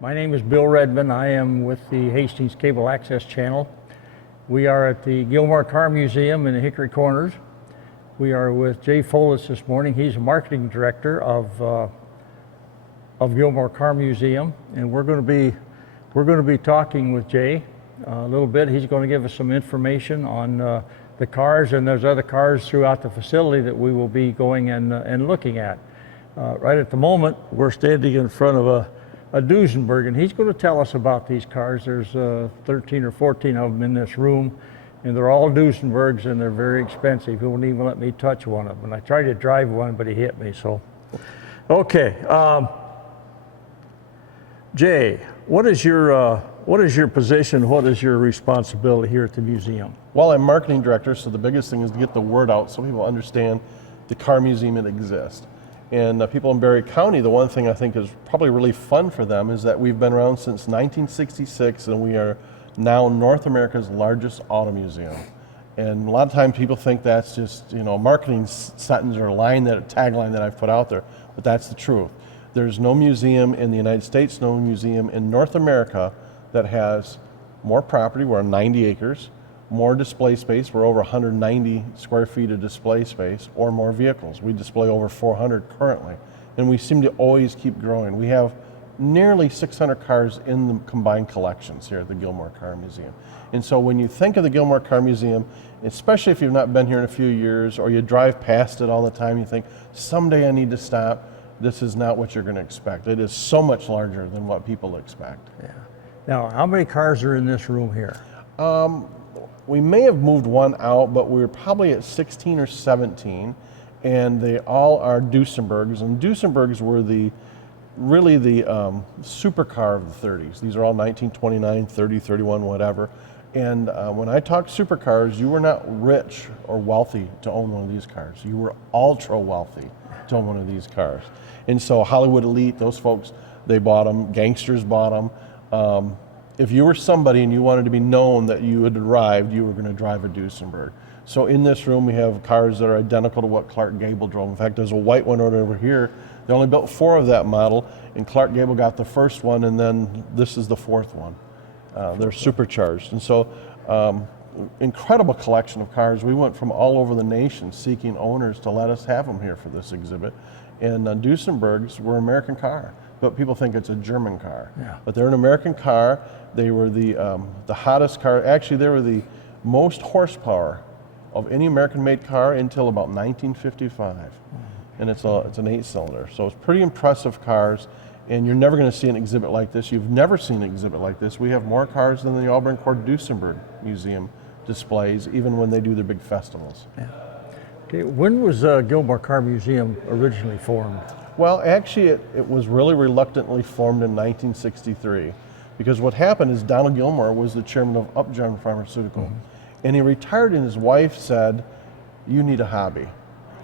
My name is Bill Redmond. I am with the Hastings Cable Access Channel. We are at the Gilmore Car Museum in the Hickory Corners. We are with Jay Folis this morning. He's a marketing director of Gilmore Car Museum, and we're going to be talking with Jay a little bit. He's going to give us some information on the cars, and there's other cars throughout the facility that we will be going and looking at. Right at the moment, we're standing in front of a Duesenberg, and he's going to tell us about these cars. There's 13 or 14 of them in this room, and they're all Duesenbergs, and they're very expensive. He won't even let me touch one of them. And I tried to drive one, but he hit me. So, okay, Jay, what is your position? What is your responsibility here at the museum? Well, I'm marketing director, so the biggest thing is to get the word out so people understand the car museum that exists. And people in Barry County, the one thing I think is probably really fun for them is that we've been around since 1966, and we are now North America's largest auto museum. And a lot of times people think that's just, a marketing sentence or a tagline that I've put out there, but that's the truth. There's no museum in the United States, no museum in North America that has more property. We're on 90 acres, more display space. We're over 190 square feet of display space, or more vehicles. We display over 400 currently, and we seem to always keep growing. We have nearly 600 cars in the combined collections here at the Gilmore Car Museum. And so when you think of the Gilmore Car Museum, especially if you've not been here in a few years, or you drive past it all the time, you think, someday I need to stop. This is not what you're going to expect. It is so much larger than what people expect. Yeah. Now, how many cars are in this room here? We may have moved one out, but we were probably at 16 or 17, and they all are Duesenbergs. And Duesenbergs were really the supercar of the 30s. These are all 1929, 30, 31, whatever. And when I talk supercars, you were not rich or wealthy to own one of these cars. You were ultra wealthy to own one of these cars. And so Hollywood elite, those folks, they bought them. Gangsters bought them. If you were somebody and you wanted to be known that you had arrived, you were going to drive a Duesenberg. So in this room, we have cars that are identical to what Clark Gable drove. In fact, there's a white one over here. They only built 4 of that model, and Clark Gable got the first one, and then this is the 4th one. They're supercharged. And so incredible collection of cars. We went from all over the nation seeking owners to let us have them here for this exhibit. And Duesenbergs were American car, but people think it's a German car. Yeah. But they're an American car. They were the hottest car. Actually, they were the most horsepower of any American-made car until about 1955. And it's an 8-cylinder. So it's pretty impressive cars, and you're never going to see an exhibit like this. You've never seen an exhibit like this. We have more cars than the Auburn Court Duesenberg Museum displays, even when they do their big festivals. Yeah. Okay, when was Gilmore Car Museum originally formed? Well, actually, it was really reluctantly formed in 1963, because what happened is Donald Gilmore was the chairman of Upjohn Pharmaceutical, and he retired, and his wife said, "You need a hobby."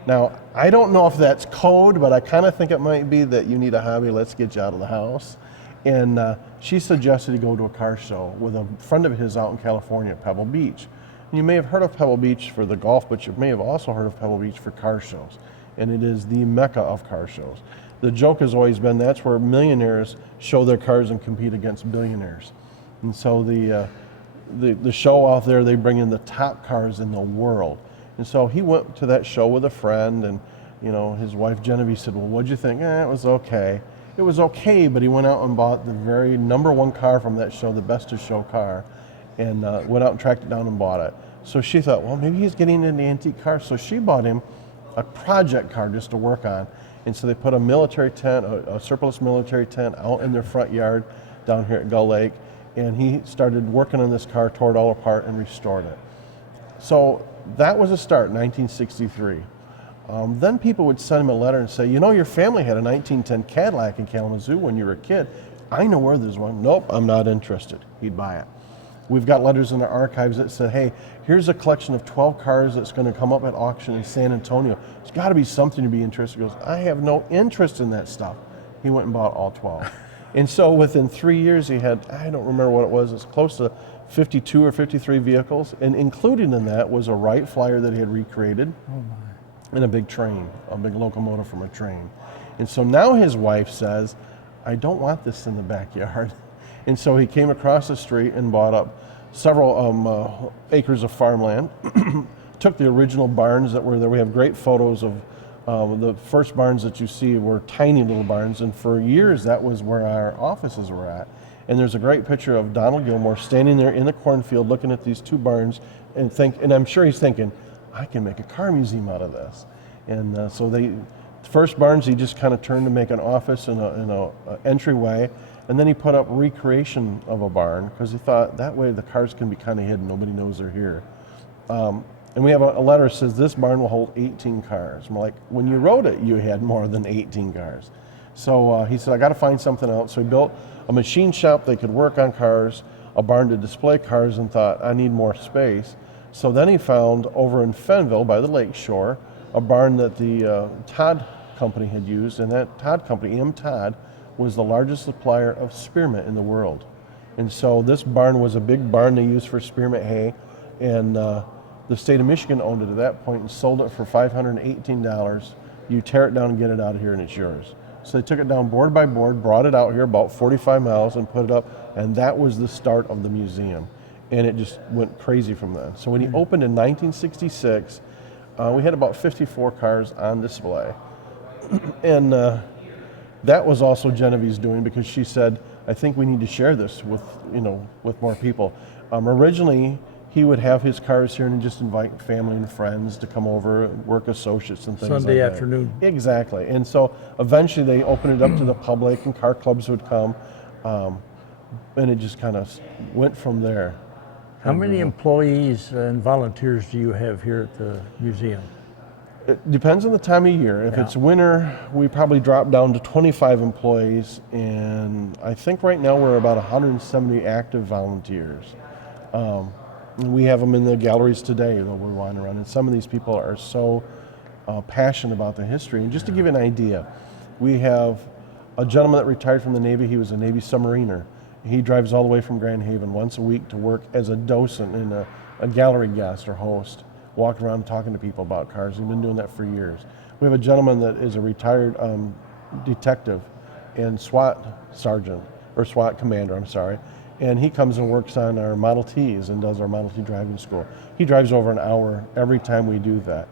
Now, I don't know if that's code, but I kind of think it might be that you need a hobby, let's get you out of the house. And she suggested he go to a car show with a friend of his out in California at Pebble Beach. And you may have heard of Pebble Beach for the golf, but you may have also heard of Pebble Beach for car shows. And it is the mecca of car shows. The joke has always been that's where millionaires show their cars and compete against billionaires. And so the show out there, they bring in the top cars in the world. And so he went to that show with a friend, and his wife Genevieve said, "Well, what'd you think?" It was okay. It was okay, but he went out and bought the very #1 car from that show, the best of show car, and went out and tracked it down and bought it. So she thought, well, maybe he's getting into antique cars. So she bought him a project car just to work on. And so they put a military tent, a surplus military tent out in their front yard down here at Gull Lake. And he started working on this car, tore it all apart, and restored it. So that was a start, 1963. Then people would send him a letter and say, your family had a 1910 Cadillac in Kalamazoo when you were a kid. I know where there's one. Nope, I'm not interested. He'd buy it. We've got letters in our archives that said, hey, here's a collection of 12 cars that's going to come up at auction in San Antonio. There's got to be something to be interested in. He goes, I have no interest in that stuff. He went and bought all 12. And so within 3 years, he had, I don't remember what it was, it's close to 52 or 53 vehicles. And included in that was a Wright Flyer that he had recreated. Oh my. And a big train, a big locomotive from a train. And so now his wife says, I don't want this in the backyard. And so he came across the street and bought up several acres of farmland, took the original barns that were there. We have great photos of the first barns that you see were tiny little barns, and for years that was where our offices were at. And there's a great picture of Donald Gilmore standing there in the cornfield looking at these two barns and I'm sure he's thinking, I can make a car museum out of this. And so the first barns he just kind of turned to make an office and a entryway, and then he put up recreation of a barn because he thought that way the cars can be kind of hidden, nobody knows they're here. And we have a letter that says this barn will hold 18 cars. I'm like, when you wrote it, you had more than 18 cars. So he said, I got to find something else. So he built a machine shop they could work on cars, a barn to display cars, and thought, I need more space. So then he found over in Fenville by the lake shore, a barn that the Todd company had used, and that Todd company, M. Todd, was the largest supplier of spearmint in the world. And so this barn was a big barn they used for spearmint hay, and the state of Michigan owned it at that point and sold it for $518. You tear it down and get it out of here and it's yours. So they took it down board by board, brought it out here about 45 miles and put it up, and that was the start of the museum. And it just went crazy from then. So when he opened in 1966, we had about 54 cars on display. And that was also Genevieve's doing because she said, I think we need to share this with more people. Originally, he would have his cars here and just invite family and friends to come over, work associates and things Sunday like that. afternoon. Exactly. And so eventually they opened it up to the public and car clubs would come. And it just kind of went from there. How many employees and volunteers do you have here at the museum? It depends on the time of year. If it's winter, we probably drop down to 25 employees, and I think right now we're about 170 active volunteers. We have them in the galleries today that we're wandering around, and some of these people are so passionate about the history. And just to give you an idea, we have a gentleman that retired from the Navy. He was a Navy submariner. He drives all the way from Grand Haven once a week to work as a docent and a gallery guest or host, walking around talking to people about cars. He's been doing that for years. We have a gentleman that is a retired detective and SWAT sergeant, or SWAT commander, I'm sorry, and he comes and works on our Model Ts and does our Model T driving school. He drives over an hour every time we do that.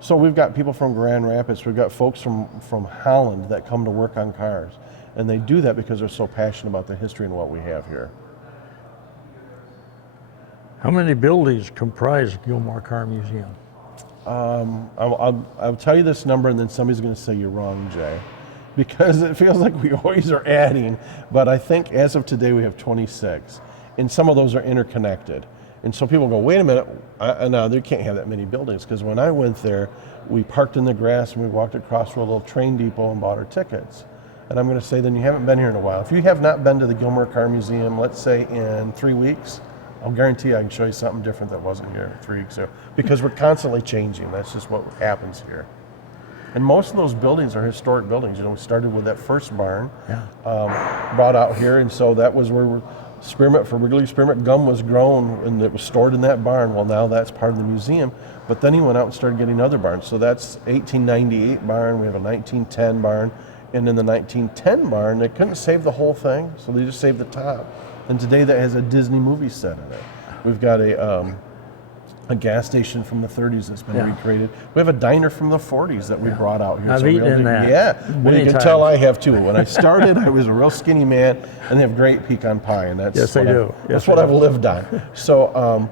So we've got people from Grand Rapids, we've got folks from Holland that come to work on cars. And they do that because they're so passionate about the history and what we have here. How many buildings comprise Gilmore Car Museum? I'll tell you this number and then somebody's going to say you're wrong, Jay, because it feels like we always are adding. But I think as of today we have 26, and some of those are interconnected. And so people go, wait a minute, no, they can't have that many buildings, because when I went there, we parked in the grass and we walked across to a little train depot and bought our tickets. And I'm going to say, then you haven't been here in a while. If you have not been to the Gilmore Car Museum, let's say in 3 weeks, I'll guarantee I can show you something different that wasn't here 3 weeks ago. Because we're constantly changing. That's just what happens here. And most of those buildings are historic buildings. We started with that first barn, brought out here, and so that was where Wrigley spearmint gum was grown, and it was stored in that barn. Well, now that's part of the museum. But then he went out and started getting other barns. So that's 1898 barn. We have a 1910 barn. And in the 1910 barn, they couldn't save the whole thing, so they just saved the top. And today that has a Disney movie set in it. We've got a gas station from the 30s that's been recreated. We have a diner from the 40s that we brought out here. I've eaten in that. Yeah, well, you can tell I have too. When I started, I was a real skinny man, and they have great pecan pie, and that's that's what I've lived on. So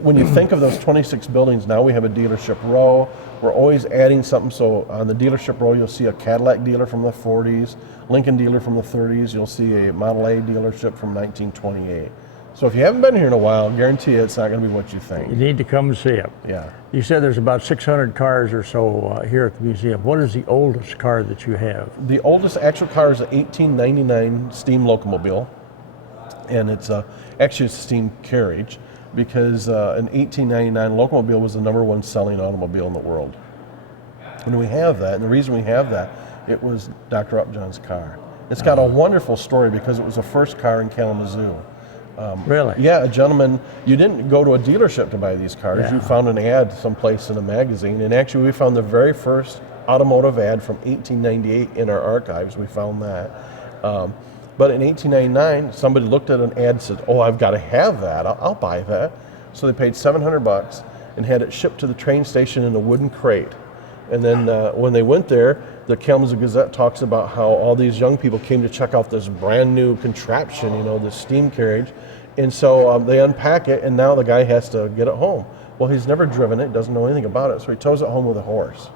when you think of those 26 buildings, now we have a dealership row. We're always adding something. So on the dealership row, you'll see a Cadillac dealer from the 40s, Lincoln dealer from the 30s. You'll see a Model A dealership from 1928. So if you haven't been here in a while, I guarantee you it's not going to be what you think. You need to come and see it. Yeah. You said there's about 600 cars or so here at the museum. What is the oldest car that you have? The oldest actual car is a 1899 steam locomobile, and it's actually a steam carriage, because an 1899 locomobile was the #1 selling automobile in the world. And we have that, and the reason we have that, it was Dr. Upjohn's car. It's got a wonderful story because it was the first car in Kalamazoo. Really? Yeah, a gentleman, you didn't go to a dealership to buy these cars. Yeah. You found an ad someplace in a magazine, and actually we found the very first automotive ad from 1898 in our archives. We found that. But in 1899, somebody looked at an ad and said, "Oh, I've got to have that. I'll buy that." So they paid $700 and had it shipped to the train station in a wooden crate. And then when they went there, the Kalamazoo Gazette talks about how all these young people came to check out this brand new contraption, this steam carriage. And so they unpack it, and now the guy has to get it home. Well, he's never driven it, doesn't know anything about it, so he tows it home with a horse.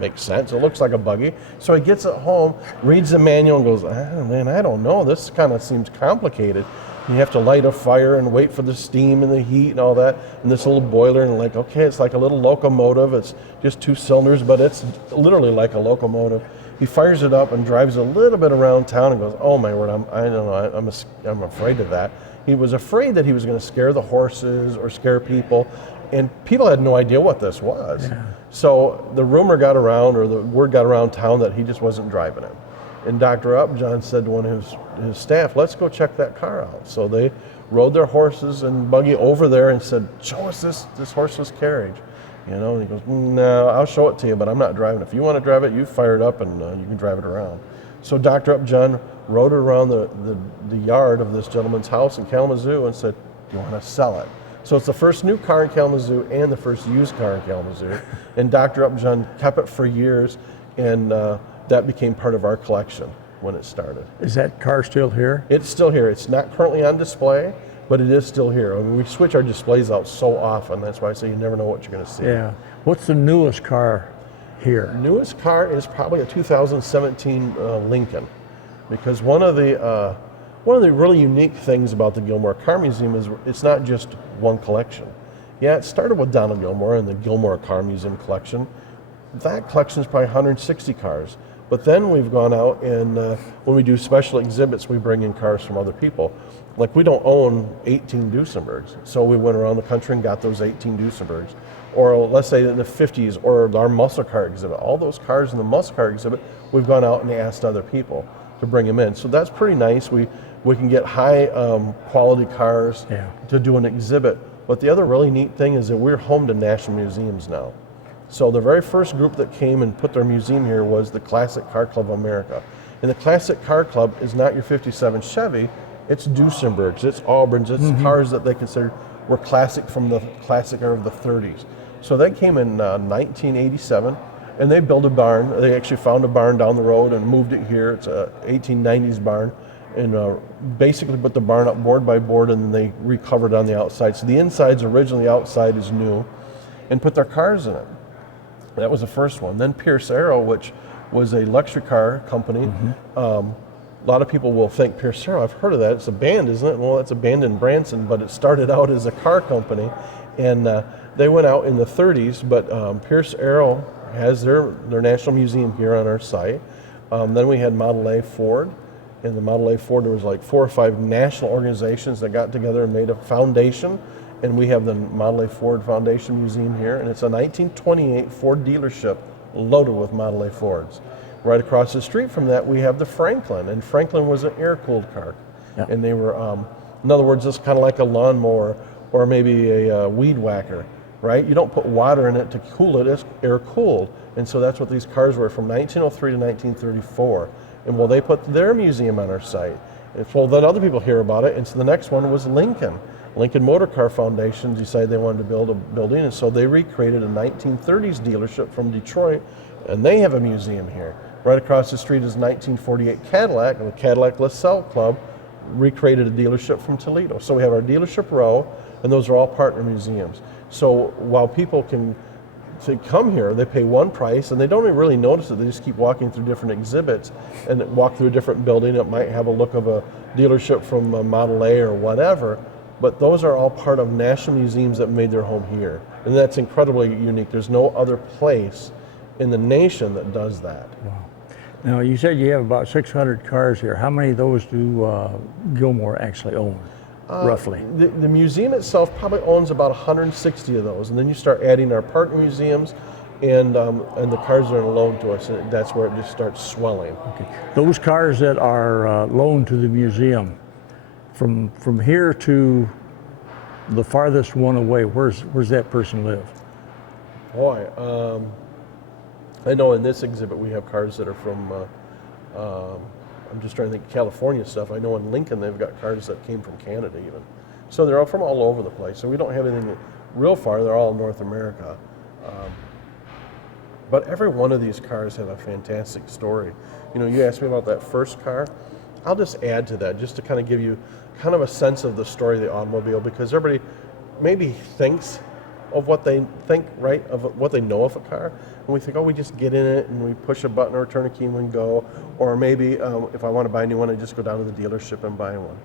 Makes sense. It looks like a buggy. So he gets it home, reads the manual, and goes, man, I don't know. This kind of seems complicated. You have to light a fire and wait for the steam and the heat and all that, and this little boiler, and okay, it's like a little locomotive. It's just 2 cylinders, but it's literally like a locomotive. He fires it up and drives a little bit around town and goes, "Oh my word, I don't know, I'm afraid of that." He was afraid that he was going to scare the horses or scare people, and people had no idea what this was. Yeah. So the rumor got around, or the word got around town, that he just wasn't driving it. And Dr. Upjohn said to one of his staff, "Let's go check that car out." So they rode their horses and buggy over there and said, "Show us this horseless carriage." And he goes, "No, I'll show it to you, but I'm not driving it. If you want to drive it, you fire it up and you can drive it around." So Dr. Upjohn rode around the yard of this gentleman's house in Kalamazoo and said, "Do you want to sell it?" So it's the first new car in Kalamazoo and the first used car in Kalamazoo. And Dr. Upjohn kept it for years, and that became part of our collection when it started. Is that car still here? It's still here. It's not currently on display, but it is still here. I mean, we switch our displays out so often. That's why I say you never know what you're going to see. Yeah. What's the newest car here? Newest car is probably a 2017 Lincoln, because one of the really unique things about the Gilmore Car Museum is it's not just one collection. Yeah, it started with Donald Gilmore and the Gilmore Car Museum collection. That collection is probably 160 cars. But then we've gone out and when we do special exhibits, we bring in cars from other people. Like, we don't own 18 Duesenbergs, so we went around the country and got those 18 Duesenbergs. Or let's say in the 50s, or our muscle car exhibit. All those cars in the muscle car exhibit, we've gone out and asked other people to bring them in. So that's pretty nice. We can get high quality cars to do an exhibit. But the other really neat thing is that we're home to national museums now. So the very first group that came and put their museum here was the Classic Car Club of America. And the Classic Car Club is not your 57 Chevy, it's Duesenbergs, it's Auburns, it's cars that they considered were classic from the classic era of the 30s. So they came in 1987, and they built a barn. They actually found a barn down the road and moved it here. It's a 1890s barn, and basically put the barn up board by board, and then they recovered on the outside. So the inside's originally, outside is new, and put their cars in it. That was the first one. Then Pierce Arrow, which was a luxury car company. A lot of people will think Pierce Arrow, I've heard of that. It's a band, isn't it? Well, it's a band in Branson, but it started out as a car company. And they went out in the 30s, but Pierce Arrow has their national museum here on our site. Then we had Model A Ford. In the Model A Ford, there was like 4 or 5 national organizations that got together and made a foundation. And we have the Model A Ford Foundation Museum here, and it's a 1928 Ford dealership loaded with Model A Fords. Right across the street from that, we have the Franklin, and Franklin was an air-cooled car. Yeah. And they were, in other words, it's kind of like a lawnmower or maybe a weed whacker, right? You don't put water in it to cool it, it's air-cooled. And so that's what these cars were from 1903 to 1934. And well, they put their museum on our site. And so then other people hear about it, and so the next one was Lincoln. Lincoln Motor Car Foundation decided they wanted to build a building, and so they recreated a 1930s dealership from Detroit, and they have a museum here. Right across the street is 1948 Cadillac, and the Cadillac LaSalle Club recreated a dealership from Toledo. So we have our dealership row, and those are all partner museums. So while people can come here, they pay one price, and they don't even really notice it. They just keep walking through different exhibits and walk through a different building. It might have a look of a dealership from a Model A or whatever. But those are all part of national museums that made their home here. And that's incredibly unique. There's no other place in the nation that does that. Wow. Now, you said you have about 600 cars here. How many of those do Gilmore actually own, roughly? The museum itself probably owns about 160 of those. And then you start adding our partner museums, and the cars are loaned to us. And that's where it just starts swelling. Okay. Those cars that are loaned to the museum, from here to the farthest one away, where's that person live? Boy, I know in this exhibit we have cars that are from I'm just trying to think of California stuff. I know in Lincoln they've got cars that came from Canada even. So they're all from all over the place. So we don't have anything real far. They're all in North America. But every one of these cars have a fantastic story. You know, you asked me about that first car. I'll just add to that just to kind of give you kind of a sense of the story of the automobile, because everybody maybe thinks of what they think, right, of what they know of a car. And we think, oh, we just get in it and we push a button or turn a key and we go. Or maybe if I want to buy a new one, I just go down to the dealership and buy one.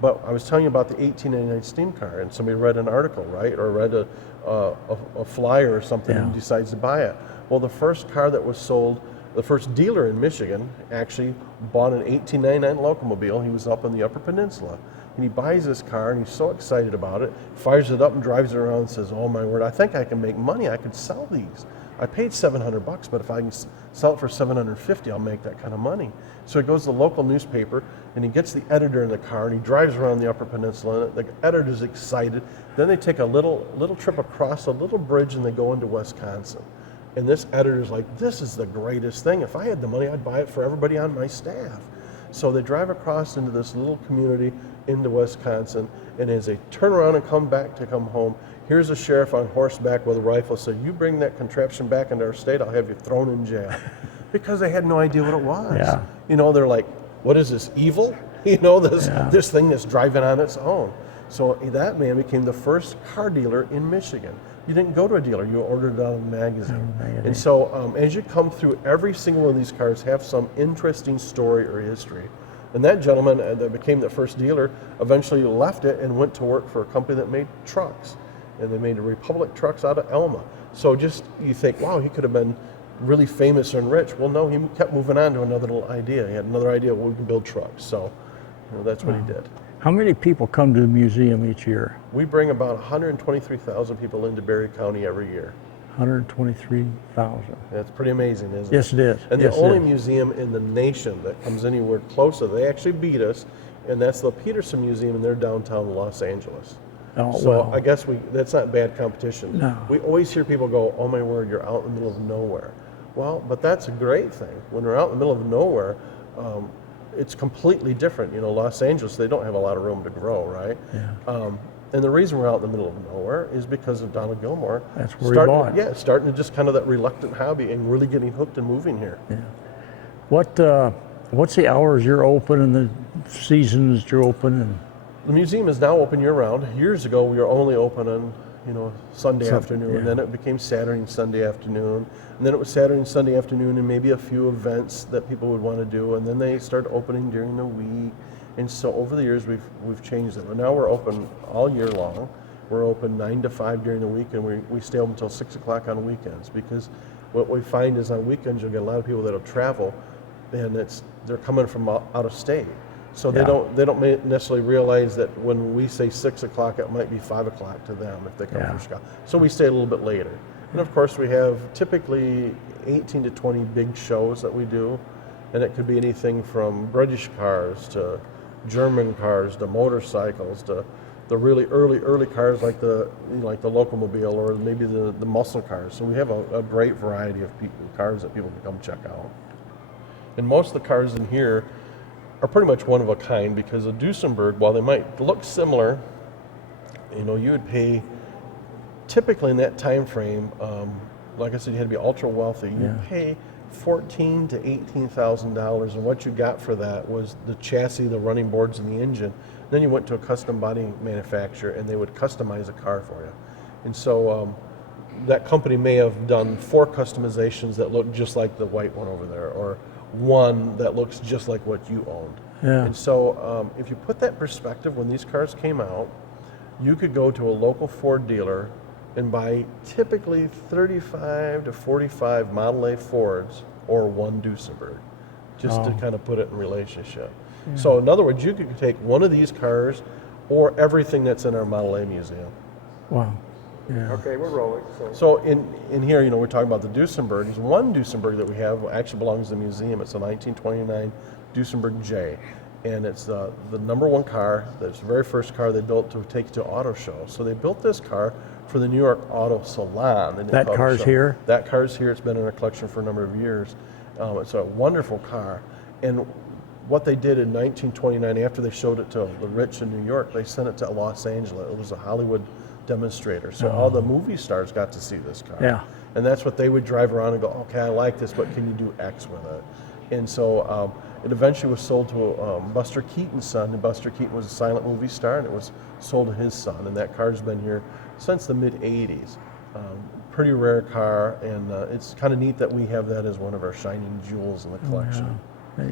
But I was telling you about the 1899 steam car, and somebody read an article, right, or read a flyer or something and decides to buy it. Well, the first car that was sold, the first dealer in Michigan actually bought an 1899 locomobile. He was up in the Upper Peninsula. And he buys this car and he's so excited about it, fires it up and drives it around and says, oh my word, I think I can make money. I could sell these. I paid $700, but if I can sell it for $750, I'll make that kind of money. So he goes to the local newspaper and he gets the editor in the car and he drives around the Upper Peninsula, and the editor's excited. Then they take a little trip across a little bridge and they go into Wisconsin. And this editor's like, this is the greatest thing. If I had the money, I'd buy it for everybody on my staff. So they drive across into this little community into Wisconsin, and as they turn around and come home, here's a sheriff on horseback with a rifle. So you bring that contraption back into our state, I'll have you thrown in jail. Because they had no idea what it was. Yeah. You know, they're like, what is this, evil? You know, this thing that's driving on its own. So that man became the first car dealer in Michigan. You didn't go to a dealer, you ordered it out of a magazine. And so as you come through, every single one of these cars have some interesting story or history. And that gentleman that became the first dealer eventually left it and went to work for a company that made trucks. And they made Republic trucks out of Elma. So just, you think, wow, he could have been really famous and rich. Well, no, he kept moving on to another little idea. He had another idea, well, we can build trucks. So that's what he did. How many people come to the museum each year? We bring about 123,000 people into Berry County every year. 123,000. That's pretty amazing, isn't it? Yes, it is. And the only museum in the nation that comes anywhere close to it, they actually beat us, and that's the Peterson Museum, and they're downtown Los Angeles. Oh, So well, I guess that's not bad competition. No. We always hear people go, oh my word, you're out in the middle of nowhere. Well, but that's a great thing. When we're out in the middle of nowhere, it's completely different. You know, Los Angeles, they don't have a lot of room to grow, right? Yeah. And the reason we're out in the middle of nowhere is because of Donald Gilmore. That's where he bought. Yeah, starting to just kind of that reluctant hobby and really getting hooked and moving here. Yeah. What's the hours you're open and the seasons you're open? And The museum is now open year-round. Years ago, we were only open on, Sunday afternoon, and then it became Saturday and Sunday afternoon, and then it was Saturday and Sunday afternoon, and maybe a few events that people would want to do, and then they started opening during the week. And so over the years, we've changed it. But now we're open all year long. We're open 9 to 5 during the week, and we stay open until 6 o'clock on weekends, because what we find is on weekends you'll get a lot of people that'll travel, and they're coming from out of state. So they don't necessarily realize that when we say 6 o'clock, it might be 5 o'clock to them if they come from Chicago. So we stay a little bit later. And of course, we have typically 18 to 20 big shows that we do, and it could be anything from British cars to German cars to motorcycles to the really early cars like the Locomobile or maybe the muscle cars. So we have a great variety of cars that people can come check out. And most of the cars in here are pretty much one of a kind, because a Duesenberg, while they might look similar, you would pay typically in that time frame, like I said, you had to be ultra wealthy. You'd pay $14,000 to $18,000, and what you got for that was the chassis, the running boards, and the engine. Then you went to a custom body manufacturer, and they would customize a car for you. And so that company may have done 4 customizations that look just like the white one over there, or one that looks just like what you owned. Yeah. And so if you put that perspective, when these cars came out, you could go to a local Ford dealer and buy typically 35 to 45 Model A Fords or one Duesenberg, just to kind of put it in relationship. Yeah. So in other words, you could take one of these cars or everything that's in our Model A museum. Wow. Yeah. Okay, we're rolling. So in here, we're talking about the Duesenberg. There's one Duesenberg that we have actually belongs to the museum. It's a 1929 Duesenberg J. And it's the number 1 car. That's the very first car they built to take to auto show. So they built this car for the New York Auto Salon. That car's here? That car's here. It's been in our collection for a number of years. It's a wonderful car. And what they did in 1929, after they showed it to the rich in New York, they sent it to Los Angeles. It was a Hollywood demonstrator. So all the movie stars got to see this car. Yeah. And that's what they would drive around and go, okay, I like this, but can you do X with it? And so it eventually was sold to Buster Keaton's son, and Buster Keaton was a silent movie star, and it was sold to his son. And that car's been here since the mid-'80s. Pretty rare car, and it's kind of neat that we have that as one of our shining jewels in the collection.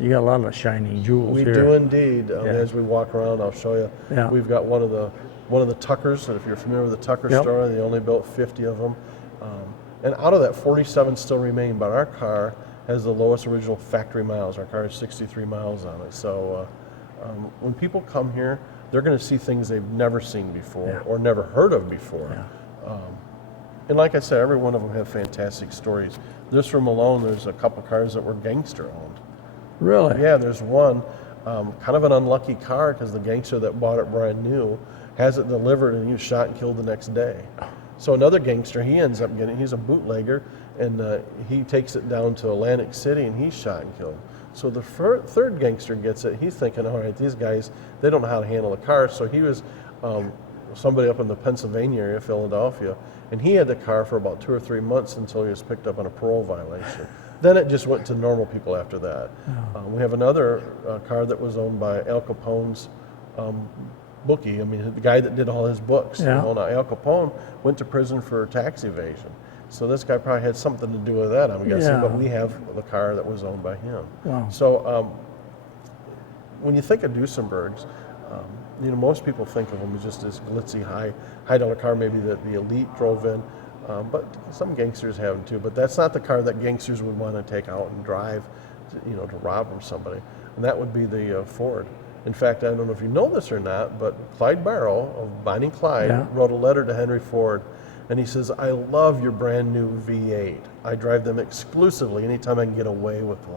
You got a lot of shining jewels We here. do indeed. As we walk around, I'll show you. Yeah. We've got one of the Tuckers. If you're familiar with the Tucker Yep. store, they only built 50 of them. And out of that, 47 still remain. But our car has the lowest original factory miles. Our car has 63 miles on it. So when people come here, they're going to see things they've never seen before or never heard of before. Yeah. And like I said, every one of them have fantastic stories. This room alone, there's a couple cars that were gangster owned. Really? Yeah, there's one, kind of an unlucky car because the gangster that bought it brand new has it delivered and he was shot and killed the next day. So another gangster, he ends up getting, he's a bootlegger, and he takes it down to Atlantic City and he's shot and killed. So the third gangster gets it, he's thinking, all right, these guys, they don't know how to handle the car. So he was somebody up in the Pennsylvania area, Philadelphia, and he had the car for about 2 or 3 months until he was picked up on a parole violation. Then it just went to normal people after that. We have another car that was owned by Al Capone's bookie. I mean, the guy that did all his books. Yeah. You know, now Al Capone went to prison for tax evasion. So this guy probably had something to do with that, I'm guessing. Yeah. But we have the car that was owned by him. Wow. So when you think of Duesenbergs, you know, most people think of them as just this glitzy, high dollar car, maybe that the elite drove in. But some gangsters have them too. But that's not the car that gangsters would want to take out and drive, to rob from somebody. And that would be the Ford. In fact, I don't know if you know this or not, but Clyde Barrow of Bonnie Clyde wrote a letter to Henry Ford, and he says, "I love your brand new V8. I drive them exclusively anytime I can get away with one."